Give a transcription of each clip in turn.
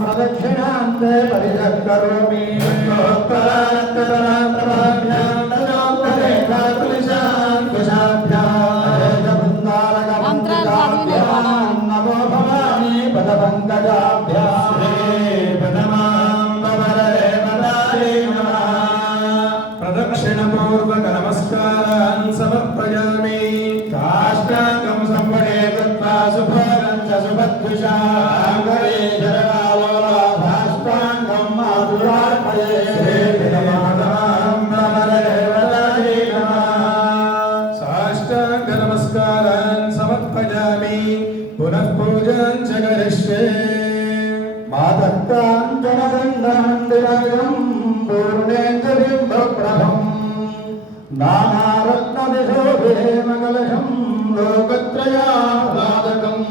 प्रदक्षिणान्ते परिचक्करोमि नमो भवानी प्रदक्षिणपूर्वक नमस्कारान् समर्पयामि। काष्टाङ्गं संवरे कृत्वा सुभगं च सुभद्विषा भाष्टाङ्गं माधुरार्पये साष्टाङ्ग नमस्कारान् समर्पयामि। पुनः पूजां च करिष्ये। मातर्काञ्चनगन्धमन्दिरं पूर्णेन्दुबिम्बप्रभम् नानारत्नविशोभिमकलशं लोकत्रयापादकम्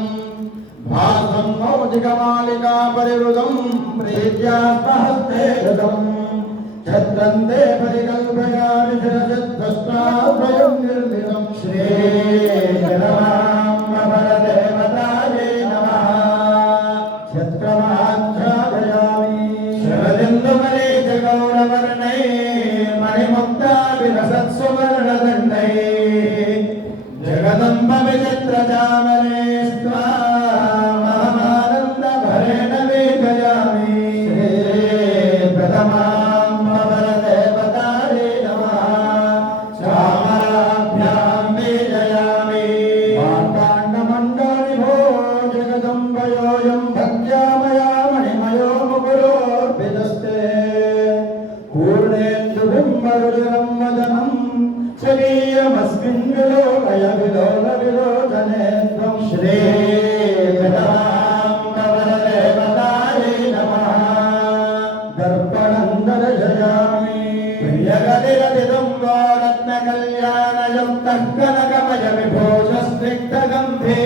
भासं मौलिकमालिका परिवृतं प्रीत्यात्महस्ते गतम् छत्रन्ते परिकल्पयामि शिरसिद्धस्ताद्वयं निर्मितं श्रीजगन्नाथदेवतायै नमः छत्रमाच्छादयामि शरदिन्दुमरीचगौरवर्णै मणिमुक्ताभिलसत्सुवर्णदण्डै जगदम्ब विचित्रचामरे स्वामानन्दभरेण वेदयामि श्रीप्रथमां वरदेवतायै नमः श्यामलाभ्यां वेदयामि मार्ताण्डमण्डलिभो जगदम्बयोऽयं भक्त्या मया मणिमयो मुकुरोऽर्पितस्ते पूर्णेन्दुबिम्बरुचिरं वदनं स्वकीयमस्मिन् विलोकय विलोलविलोचने त्वं श्रीपदाम्बरदेवतायै नमः दर्पणं दर्शयामि प्रियगतिरतिदं रत्नकल्याणयुक्तः कनकमयविभूषस्निग्धगन्धे